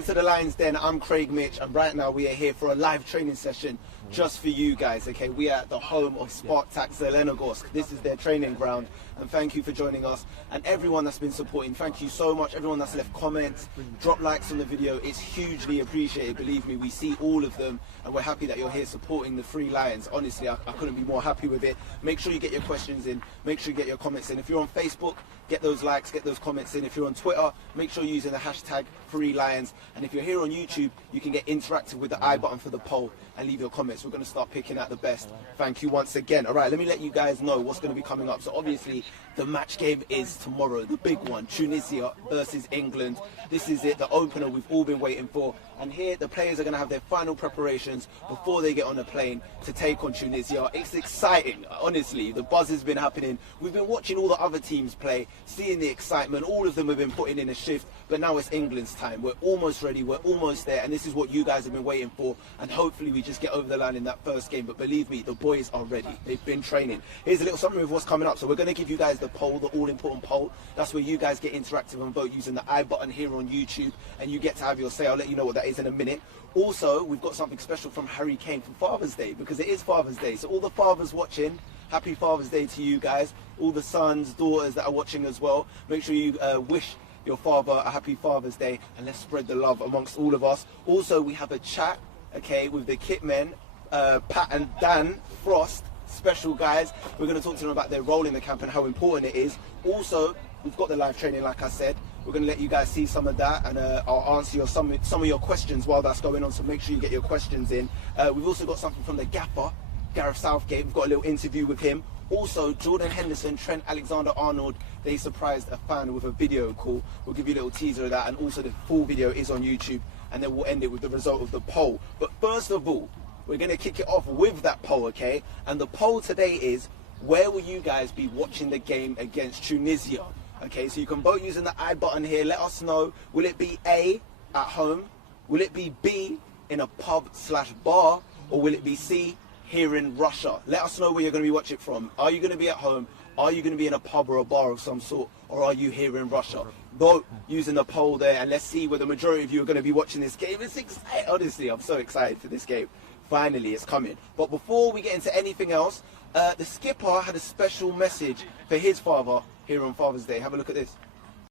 Welcome to the Lions Den. I'm Craig Mitch, and right now we are here for a live training session just for you guys. Okay, we are at the home of Spartak Zelenogorsk. This is their training ground, and thank you for joining us. And everyone that's been supporting, thank you so much. Everyone that's left comments, drop likes on the video, it's hugely appreciated. Believe me, we see all of them, and we're happy that you're here supporting the Three Lions. Honestly, I couldn't be more happy with it. Make sure you get your questions in, make sure you get your comments in. If you're on Facebook, get those likes, get those comments in. If you're on Twitter, make sure you're using the hashtag Three Lions. And if you're here on YouTube, you can get interactive with the I button for the poll and leave your comments. We're going to start picking out the best. Thank you once again. All right, let me let you guys know what's going to be coming up. So obviously, the match game is tomorrow, the big one, Tunisia versus England. This is it, the opener we've all been waiting for. And here, the players are going to have their final preparations before they get on the plane to take on Tunisia. It's exciting, honestly. The buzz has been happening. We've been watching all the other teams play, seeing the excitement. All of them have been putting in a shift, but now it's England's time. We're almost ready, we're almost there, and this is what you guys have been waiting for. And hopefully we just get over the line in that first game. But believe me, the boys are ready. They've been training. Here's a little summary of what's coming up. So we're going to give you guys the poll, the all-important poll. That's where you guys get interactive and vote using the I button here on YouTube, and you get to have your say. I'll let you know what that is in a minute. Also, we've got something special from Harry Kane for Father's Day, because it is Father's Day. So all the fathers watching, happy Father's Day to you guys. All the sons, daughters that are watching as well, make sure you wish your father a happy Father's Day, and let's spread the love amongst all of us. Also, we have a chat, okay, with the kitmen, Pat and Dan Frost, special guys. We're going to talk to them about their role in the camp and how important it is. Also, we've got the live training, like I said. We're going to let you guys see some of that, and I'll answer some of your questions while that's going on, so make sure you get your questions in. We've also got something from the gaffer, Gareth Southgate. We've got a little interview with him. Also, Jordan Henderson, Trent Alexander-Arnold, they surprised a fan with a video call. We'll give you a little teaser of that, and also the full video is on YouTube, and then we'll end it with the result of the poll. But first of all, we're going to kick it off with that poll, okay? And the poll today is, where will you guys be watching the game against Tunisia? Okay, so you can vote using the I button here. Let us know. Will it be A, at home? Will it be B, in a pub/bar? Or will it be C, here in Russia? Let us know where you're going to be watching it from. Are you going to be at home? Are you going to be in a pub or a bar of some sort? Or are you here in Russia? Vote using the poll there, and let's see where the majority of you are going to be watching this game. It's exciting. Honestly, I'm so excited for this game. Finally, it's coming. But before we get into anything else, the skipper had a special message for his father here on Father's Day. Have a look at this.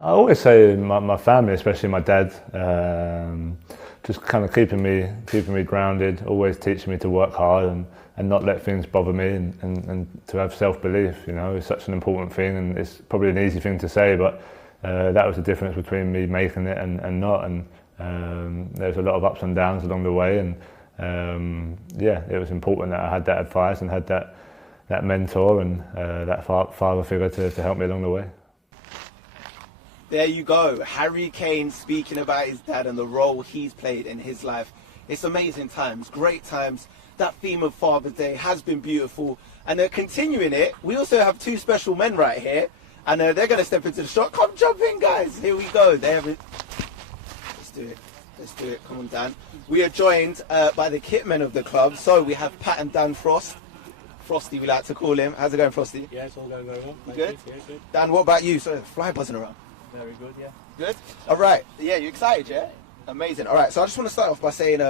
I always say my family, especially my dad, just kind of keeping me grounded, always teaching me to work hard and not let things bother me, and to have self-belief. You know, it's such an important thing, and it's probably an easy thing to say, but that was the difference between me making it and not. And there's a lot of ups and downs along the way, and yeah, it was important that I had that advice and had that mentor and that father figure to help me along the way. There you go, Harry Kane speaking about his dad and the role he's played in his life. It's amazing times, great times. That theme of Father's Day has been beautiful, and they're continuing it. We also have two special men right here, and they're going to step into the shot. Come jump in, guys. Here we go. Let's do it. Let's do it. Come on, Dan. We are joined by the kitmen of the club. So we have Pat and Dan Frost. Frosty, we like to call him. How's it going, Frosty? Yeah, it's all going very well. Good? Yeah, good. Dan, what about you? So, fly buzzing around. Very good, yeah. Good? All right. Yeah, you excited, yeah? Amazing. All right, so I just want to start off by saying,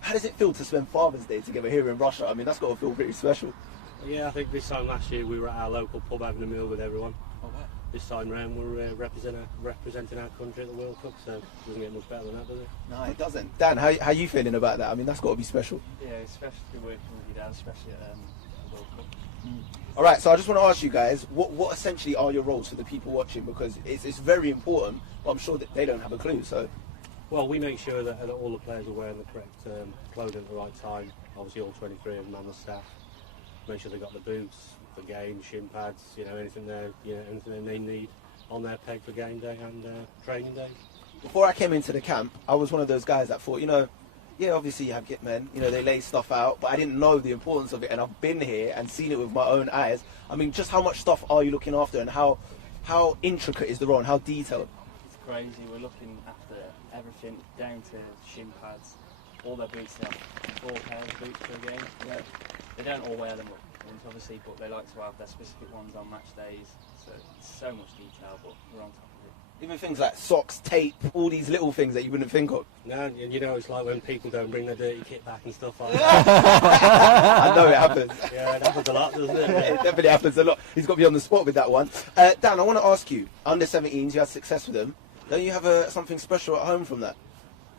how does it feel to spend Father's Day together here in Russia? I mean, that's got to feel pretty special. Yeah, I think this time last year we were at our local pub having a meal with everyone. Oh, wow. This time round we're representing our country at the World Cup, so it doesn't get much better than that, does it? No, it doesn't. Dan, how are you feeling about that? I mean, that's got to be special. Yeah, especially working with your dad, especially at the World Cup. All right, so I just want to ask you guys, what essentially are your roles for the people watching? Because it's very important, but I'm sure that they don't have a clue, so... Well, we make sure that all the players are wearing the correct clothing at the right time. Obviously all 23 of them and the staff. Make sure they've got the boots, the game, shin pads, anything they need on their peg for game day and training day. Before I came into the camp, I was one of those guys that thought, yeah, obviously you have kitmen, they lay stuff out, but I didn't know the importance of it, and I've been here and seen it with my own eyes. I mean, just how much stuff are you looking after, and how intricate is the role, and how detailed? It's crazy. We're looking after everything down to shin pads. All their boots, they have 4 pairs of boots per game. Right. They don't all wear them obviously, but they like to have their specific ones on match days. So it's so much detail, but we're on top of it. Even things like socks, tape, all these little things that you wouldn't think of. No, and you know it's like when people don't bring their dirty kit back and stuff like that. I know it happens. Yeah, it happens a lot, doesn't it? It definitely happens a lot. He's got to be on the spot with that one. Dan, I want to ask you, under 17s, you had success with them. Don't you have something special at home from that?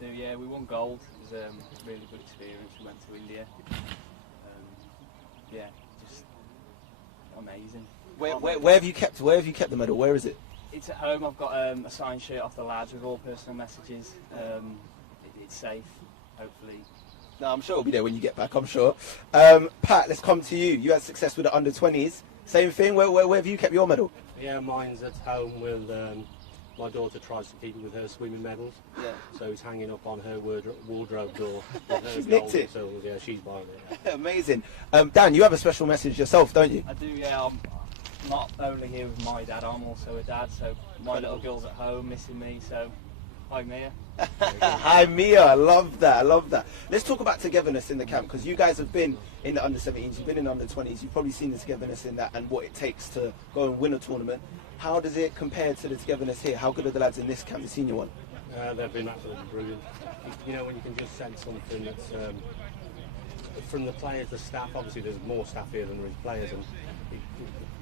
Yeah, we won gold. It was a really good experience. We went to India. Yeah, just amazing. Where have you kept the medal? Where is it? It's at home. I've got a signed shirt off the lads with all personal messages. It's safe, hopefully. No, I'm sure it'll be there when you get back, I'm sure. Pat, let's come to you. You had success with the under 20s. Same thing, where have you kept your medal? Yeah, mine's at home with, my daughter tries to keep it with her swimming medals. Yeah. So it's hanging up on her wardrobe door. She's nicked it. So yeah, she's buying it. Yeah. Amazing. Dan, you have a special message yourself, don't you? I do, yeah. I'm not only here with my dad, I'm also a dad, so my little girl's at home missing me, so hi Mia. Hi Mia, I love that, I love that. Let's talk about togetherness in the camp, because you guys have been in the under 17s, you've been in the under 20s, you've probably seen the togetherness in that and what it takes to go and win a tournament. How does it compare to the togetherness here? How good are the lads in this camp, the senior one? They've been absolutely brilliant. You know, when you can just sense something that's from the players, the staff, obviously there's more staff here than there is players, and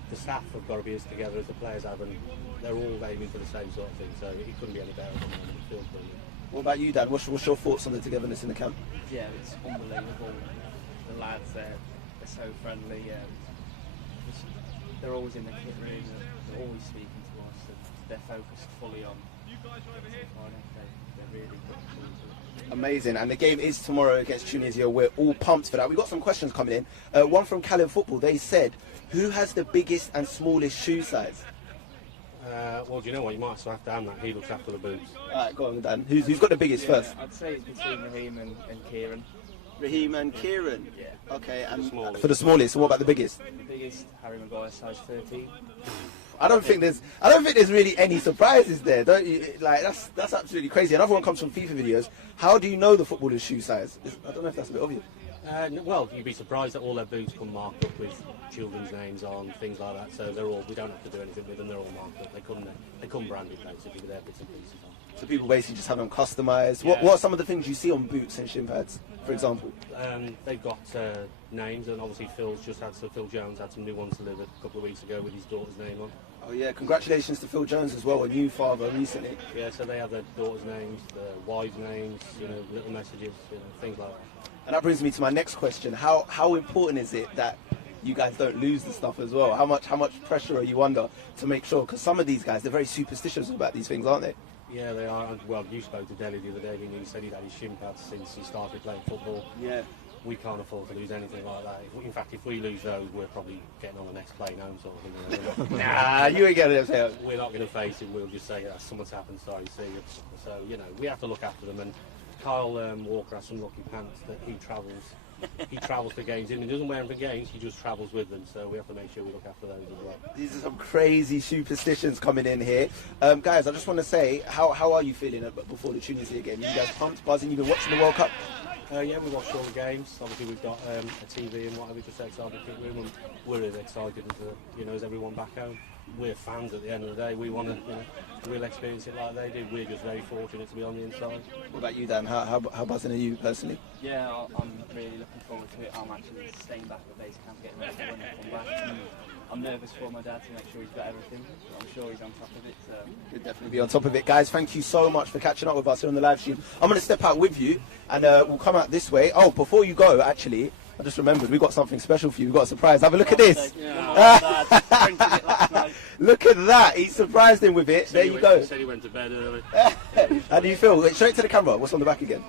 the staff have got to be as together as the players have, and they're all aiming for the same sort of thing, so it couldn't be any better than it feels brilliant. What about you, Dan? What's your thoughts on the togetherness in the camp? Yeah, it's unbelievable. The lads, they're so friendly. They're always in the kit room, they're always speaking to us, and they're focused fully on they're really good. Amazing, and the game is tomorrow against Tunisia. We're all pumped for that. We've got some questions coming in. One from Callum Football. They said, who has the biggest and smallest shoe size? Well, do you know what? You might have to hand that. He looks after the boots. Alright, go on, Dan. Who's got the biggest first? I'd say it's between Raheem and Kieran. Raheem and Kieran? Yeah. Okay, and smallest. for the smallest, what about the biggest? The biggest, Harry Maguire, size 13. I don't think there's really any surprises there, don't you? Like that's absolutely crazy. Another one comes from FIFA videos. How do you know the footballer's shoe size? I don't know if that's a bit obvious. Well, you'd be surprised that all their boots come marked up with children's names on, things like that. So they're all, we don't have to do anything with them. They're all marked up. They come branded basically with their bits and pieces on. So people basically just have them customised. Yeah. What are some of the things you see on boots and shin pads, for example? They've got names, and obviously Phil Jones had some new ones delivered a couple of weeks ago with his daughter's name on. Oh yeah, congratulations to Phil Jones as well, a new father recently. Yeah, so they have their daughter's names, their wives' names, little messages, things like that. And that brings me to my next question. How important is it that you guys don't lose the stuff as well? How much pressure are you under to make sure? Because some of these guys, they're very superstitious about these things, aren't they? Yeah, they are. Well, you spoke to Deli the other day, and he said he'd had his shin pads since he started playing football. Yeah. We can't afford to lose anything like that. In fact, if we lose those, we're probably getting on the next plane home sort of thing. Nah, you ain't getting it. We're not going to face him. We'll just say, someone's happened, sorry, see you. So, we have to look after them. And Kyle Walker has some lucky pants that he travels for games in. He doesn't wear them for games, he just travels with them. So we have to make sure we look after those as well. These are some crazy superstitions coming in here. Guys, I just want to say, how are you feeling before the Tunisia game? You guys pumped, buzzing? You've been watching the World Cup? Yeah, we watched all the games. Obviously, we've got a TV and whatever just outside the kit room, and we're as excited as everyone back home. We're fans at the end of the day. We want to, we'll experience it like they did. We're just very fortunate to be on the inside. What about you, Dan? How buzzing are you personally? Yeah, I'm really looking forward to it. I'm actually staying back at base camp, getting ready when I come back. I'm nervous for my dad to make sure he's got everything. I'm sure he's on top of it. So. He'll definitely be on top of it. Guys, thank you so much for catching up with us here on the live stream. I'm going to step out with you, and we'll come out this way. Oh, before you go, actually, I just remembered we've got something special for you. We've got a surprise. Have a look at this. Look at that. He surprised him with it. There you go. He said he went to bed early. How do you feel? Show it to the camera. What's on the back again?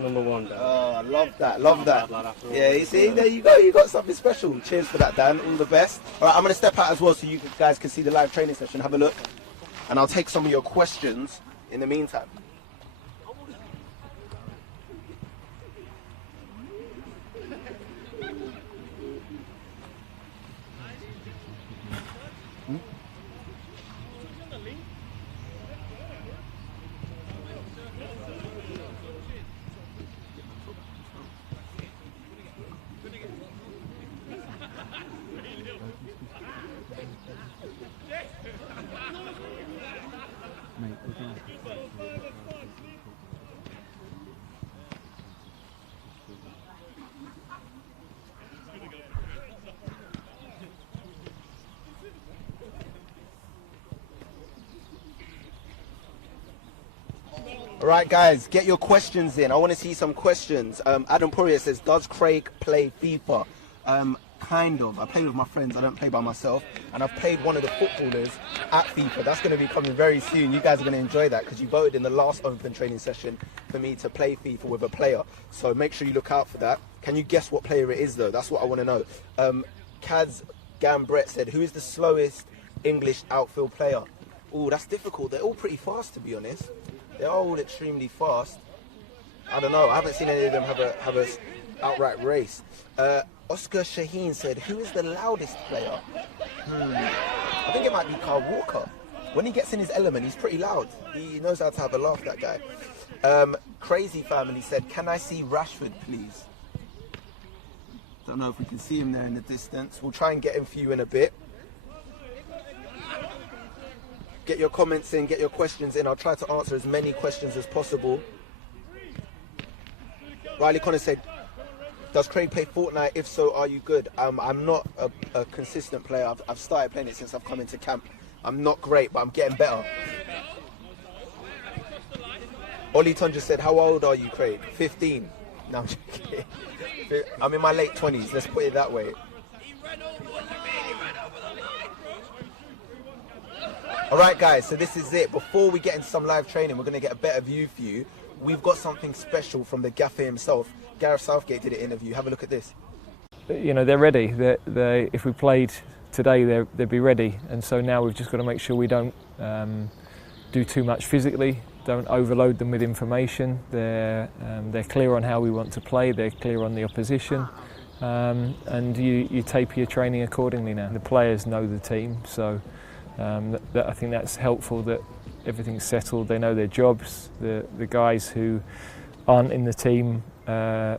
Number one, Dan. Oh, I love that, love that. Yeah, you see, there you go, you got something special. Cheers for that, Dan, all the best. All right, I'm going to step out as well so you guys can see the live training session. Have a look. And I'll take some of your questions in the meantime. All right, guys, get your questions in. I want to see some questions. Adam Poirier says, does Craig play FIFA? Kind of. I play with my friends. I don't play by myself. And I've played one of the footballers at FIFA. That's going to be coming very soon. You guys are going to enjoy that because you voted in the last open training session for me to play FIFA with a player. So make sure you look out for that. Can you guess what player it is, though? That's what I want to know. Kaz Gambret said, who is the slowest English outfield player? Oh, that's difficult. They're all pretty fast, to be honest. They're all extremely fast. I don't know. I haven't seen any of them have a outright race. Oscar Shaheen said, who is the loudest player? I think it might be Kyle Walker. When he gets in his element, he's pretty loud. He knows how to have a laugh, that guy. Crazy Family said, can I see Rashford, please? Don't know if we can see him there in the distance. We'll try and get him for you in a bit. Get your comments in, get your questions in. I'll try to answer as many questions as possible. Riley Connor said, does Craig play Fortnite? If so, are you good? I'm not a consistent player. I've started playing it since I've come into camp. I'm not great, but I'm getting better. Ollie Tundra said, how old are you, Craig? 15. No, I'm joking. I'm in my late 20s, let's put it that way. Alright guys, so this is it. Before we get into some live training, we're going to get a better view for you. We've got something special from the gaffer himself. Gareth Southgate did an interview. Have a look at this. You know, they're ready. If we played today, they'd be ready. And so now we've just got to make sure we don't do too much physically, don't overload them with information. They're clear on how we want to play, they're clear on the opposition. And you taper your training accordingly now. The players know the team, so I think that's helpful, that everything's settled, they know their jobs. The guys who aren't in the team are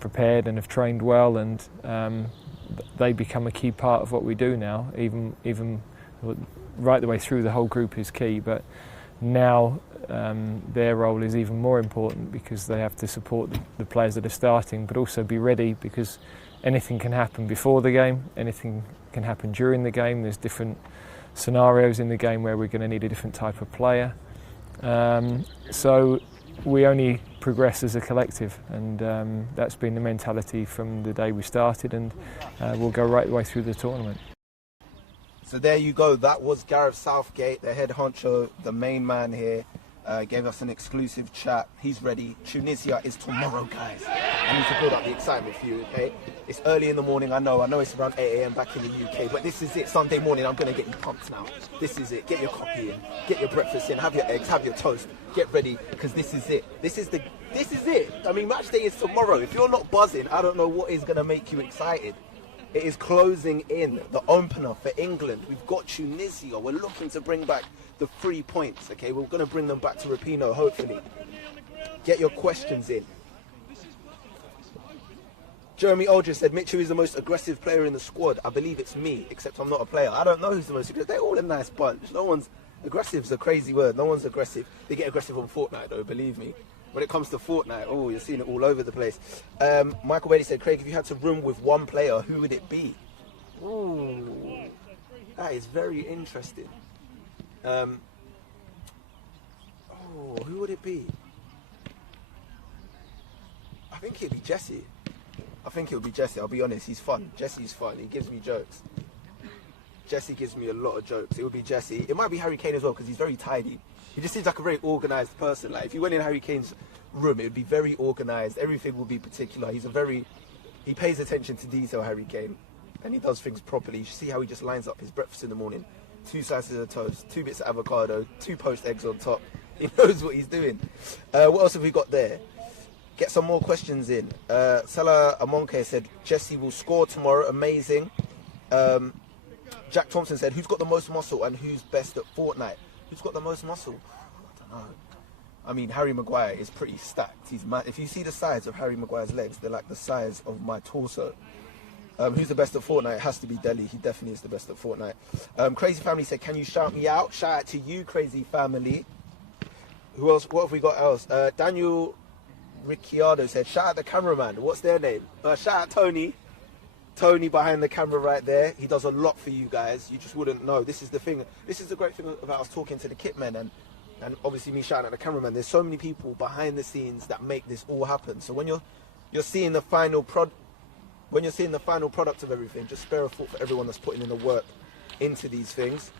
prepared and have trained well, and they become a key part of what we do now. Even right the way through, the whole group is key, but now their role is even more important because they have to support the players that are starting, but also be ready because anything can happen before the game, anything can happen during the game. There's different scenarios in the game where we're going to need a different type of player. So we only progress as a collective, and that's been the mentality from the day we started, and we'll go right the way through the tournament. So there you go, that was Gareth Southgate, the head honcho, the main man here. Gave us an exclusive chat. He's ready. Tunisia is tomorrow, guys. I need to build up the excitement for you, okay? It's early in the morning, I know it's around 8 AM back in the UK, but this is it. Sunday morning, I'm going to get you pumped now. This is it. Get your coffee in, get your breakfast in, have your eggs, have your toast, get ready, because this is it. This is it. I mean, match day is tomorrow. If you're not buzzing, I don't know what is going to make you excited. It is closing in, the opener for England. We've got Tunisia. We're looking to bring back the 3 points, okay? We're going to bring them back to Rapino, hopefully. Get your questions in. Jeremy Aldridge said, Mitchell is the most aggressive player in the squad. I believe it's me, except I'm not a player. I don't know who's the most aggressive. They're all a nice bunch. No one's... Aggressive's a crazy word. No one's aggressive. They get aggressive on Fortnite, though, believe me. When it comes to Fortnite, oh, you're seeing it all over the place. Michael Bailey said, Craig, if you had to room with one player, who would it be? Ooh, that is very interesting. Who would it be? I think it'd be Jesse. I'll be honest, he's fun. Jesse's fun, he gives me jokes. Jesse gives me a lot of jokes. It would be Jesse. It might be Harry Kane as well, because he's very tidy. He just seems like a very organised person. Like, if you went in Harry Kane's room, it would be very organised. Everything will be particular. He pays attention to detail, Harry Kane. And he does things properly. You see how he just lines up his breakfast in the morning. 2 slices of toast, 2 bits of avocado, 2 poached eggs on top. He knows what he's doing. What else have we got there? Get some more questions in. Salah Amonke said, Jesse will score tomorrow. Amazing. Jack Thompson said, who's got the most muscle and who's best at Fortnite? Who's got the most muscle? I don't know. I mean, Harry Maguire is pretty stacked. He's mad. If you see the size of Harry Maguire's legs, they're like the size of my torso. Who's the best at Fortnite? It has to be Delhi. He definitely is the best at Fortnite. Crazy Family said, can you shout me out? Shout out to you, Crazy Family. Who else? What have we got else? Daniel Ricciardo said, shout out the cameraman. What's their name? Shout out Tony. Tony behind the camera right there. He does a lot for you guys. You just wouldn't know. This is the thing. This is the great thing about us talking to the kitmen and obviously me shouting at the cameraman. There's so many people behind the scenes that make this all happen. So when you're seeing the final product of everything, just spare a thought for everyone that's putting in the work into these things.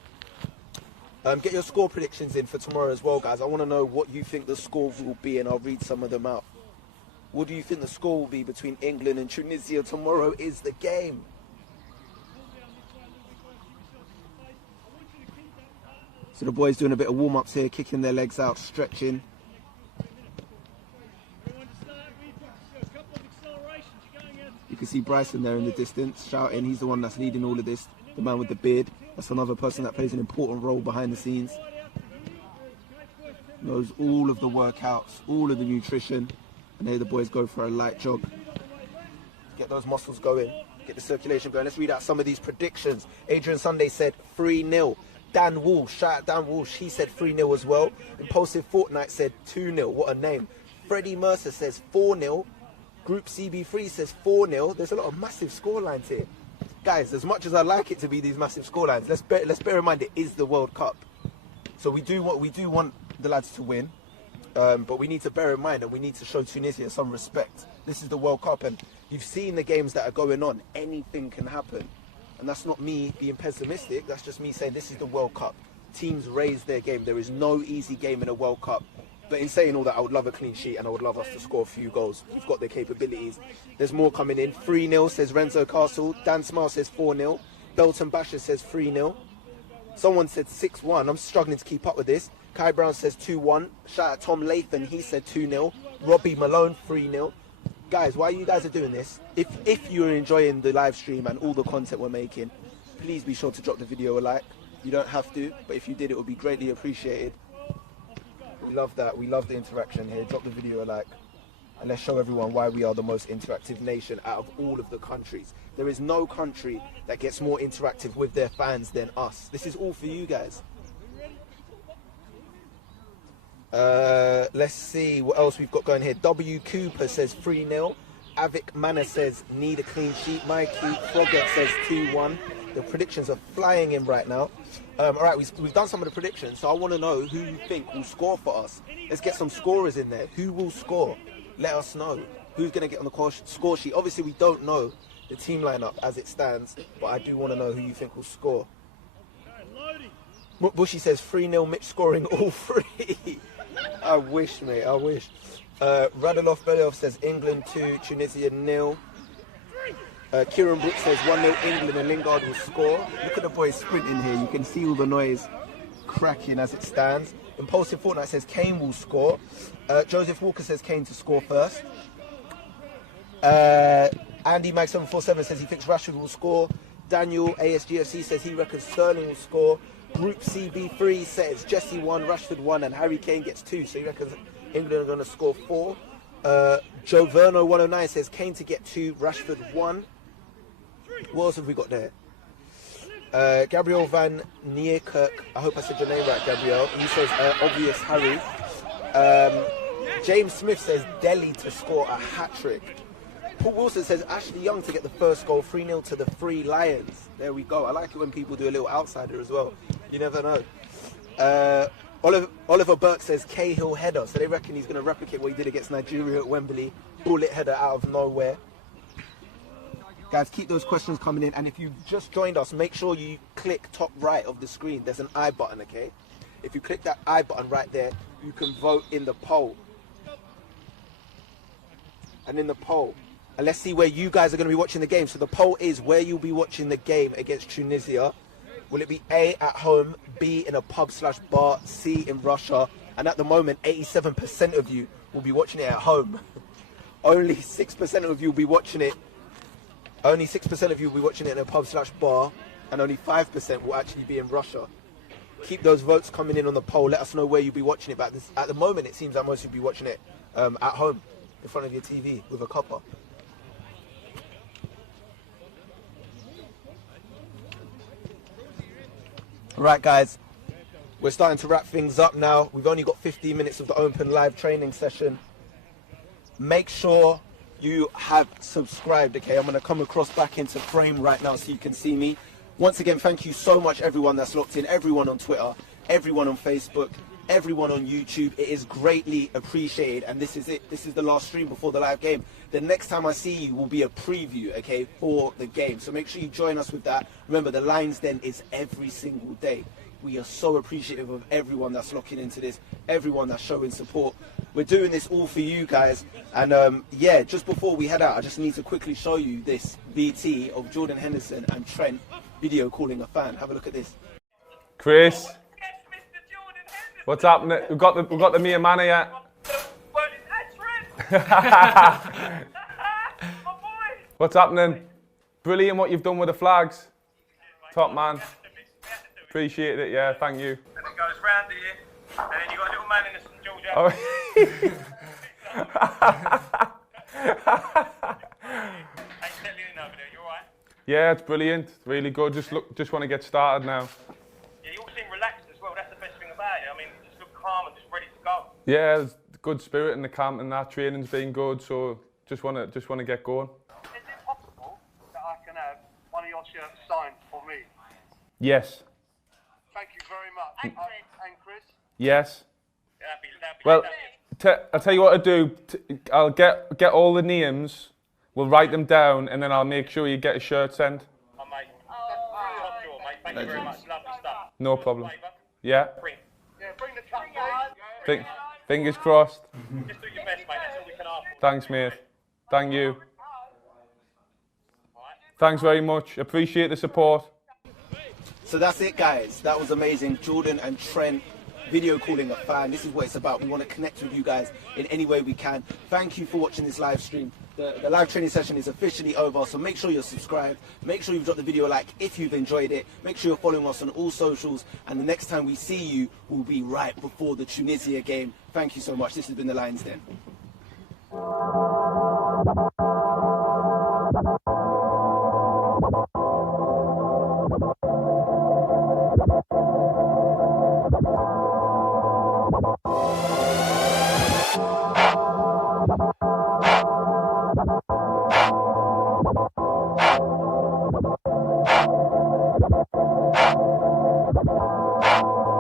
Get your score predictions in for tomorrow as well, guys. I want to know what you think the score will be, and I'll read some of them out. What do you think the score will be between England and Tunisia? Tomorrow is the game. So the boys doing a bit of warm-ups here, kicking their legs out, stretching. You can see Bryson there in the distance, shouting. He's the one that's leading all of this, the man with the beard. That's another person that plays an important role behind the scenes. Knows all of the workouts, all of the nutrition. And here the boys go for a light jog. Get those muscles going, get the circulation going. Let's read out some of these predictions. Adrian Sunday said 3-0. Dan Walsh, shout out Dan Walsh, he said 3-0 as well. Impulsive Fortnite said 2-0, what a name. Freddie Mercer says 4-0. Group CB3 says 4-0. There's a lot of massive scorelines here. Guys, as much as I like it to be these massive scorelines, let's bear in mind it is the World Cup. So we do want the lads to win. But we need to bear in mind and we need to show Tunisia some respect. This is the World Cup and you've seen the games that are going on. Anything can happen. And that's not me being pessimistic. That's just me saying this is the World Cup. Teams raise their game. There is no easy game in a World Cup. But in saying all that, I would love a clean sheet and I would love us to score a few goals. We've got the capabilities. There's more coming in. 3-0 says Renzo Castle. Dan Smile says 4-0. Belton Basher says 3-0. Someone said 6-1. I'm struggling to keep up with this. Kai Brown says 2-1. Shout out Tom Lathan. He said 2-0. Robbie Malone 3-0. Guys, while you guys are doing this, if you're enjoying the live stream and all the content we're making, please be sure to drop the video a like. You don't have to, but if you did, it would be greatly appreciated. We love that. We love the interaction here. Drop the video a like. And let's show everyone why we are the most interactive nation out of all of the countries. There is no country that gets more interactive with their fans than us. This is all for you guys. Let's see what else we've got going here. W. Cooper says 3-0. Avik Manor says need a clean sheet. Mikey Frogget says 2-1. The predictions are flying in right now. Alright, we've done some of the predictions, so I want to know who you think will score for us. Let's get some scorers in there. Who will score? Let us know. Who's going to get on the score sheet? Obviously, we don't know the team lineup as it stands, but I do want to know who you think will score. Bushy says 3-0, Mitch scoring all three. I wish, mate, I wish. Radulov Belov says England 2, Tunisia 0. Kieran Brooks says 1-0 England and Lingard will score. Look at the boys sprinting here. You can see all the noise cracking as it stands. Impulsive Fortnite says Kane will score. Joseph Walker says Kane to score first. Andy Mag 747 says he thinks Rashford will score. Daniel ASGFC says he reckons Sterling will score. Group CB3 says Jesse 1, Rashford 1 and Harry Kane gets 2, so he reckons England are going to score 4. Joe Verno 109 says Kane to get 2, Rashford 1. What else have we got there? Gabriel Van Niekerk, I hope I said your name right, Gabriel. He says obvious Harry. James Smith says Delhi to score a hat-trick. Paul Wilson says Ashley Young to get the first goal, 3-0 to the Three Lions. There we go. I like it when people do a little outsider as well. You never know. Oliver Burke says Cahill header. So they reckon he's going to replicate what he did against Nigeria at Wembley. Bullet header out of nowhere. Guys, keep those questions coming in. And if you've just joined us, make sure you click top right of the screen. There's an I button, okay? If you click that I button right there, you can vote in the poll. And in the poll. And let's see where you guys are going to be watching the game. So the poll is where you'll be watching the game against Tunisia. Will it be A, at home, B, in a pub/bar, C, in Russia? And at the moment, 87% of you will be watching it at home. Only 6% of you will be watching it. Only 6% of you will be watching it in a pub/bar. And only 5% will actually be in Russia. Keep those votes coming in on the poll. Let us know where you'll be watching it. But at the moment, it seems like most of you will be watching it at home, in front of your TV, with a cuppa. Right, guys, we're starting to wrap things up now. We've only got 15 minutes of the open live training session. Make sure you have subscribed, okay? I'm going to come across back into frame right now so you can see me. Once again, thank you so much, everyone that's locked in, everyone on Twitter, everyone on Facebook, everyone on YouTube. It is greatly appreciated, and this is it. This is the last stream before the live game. The next time I see you will be a preview, okay, for the game. So make sure you join us with that. Remember, the Lions Den is every single day. We are so appreciative of everyone that's locking into this, everyone that's showing support. We're doing this all for you guys. And yeah, just before we head out, I just need to quickly show you this VT of Jordan Henderson and Trent video calling a fan. Have a look at this. Chris, what's happening? We've got the Mia Manor yet. What's happening? Brilliant what you've done with the flags. Top man. Appreciate it, yeah, thank you. And it goes round here, and then you've got a little man in the St George Oh. Hey, settling in over there, you alright? Yeah, it's brilliant. Really good. Just want to get started now. Yeah, you all seem relaxed as well, that's the best thing about it. I mean, you just look calm and just ready to go. Yeah, there's good spirit in the camp and that training's been good, so just want to get going. Is it possible that I can have one of your shirts signed for me? Yes. Thank you very much. And Chris? Yes. Yeah, that'd be Well, lovely. I'll tell you what to do. I'll get all the names. We'll write them down, and then I'll make sure you get a shirt sent. Oh, mate. Top drawer, mate. Thank you very much. Lovely stuff. No problem. Yeah. Bring the cup, please. Fingers crossed. Just do your best, mate. That's all we can ask. Thanks, mate. Thank you. Thanks very much. Appreciate the support. So that's it, guys. That was amazing. Jordan and Trent video calling a fan. This is what it's about. We want to connect with you guys in any way we can. Thank you for watching this live stream. The live training session is officially over, so make sure you're subscribed. Make sure you've dropped the video a like if you've enjoyed it. Make sure you're following us on all socials, and the next time we see you will be right before the Tunisia game. Thank you so much. This has been the Lions Den.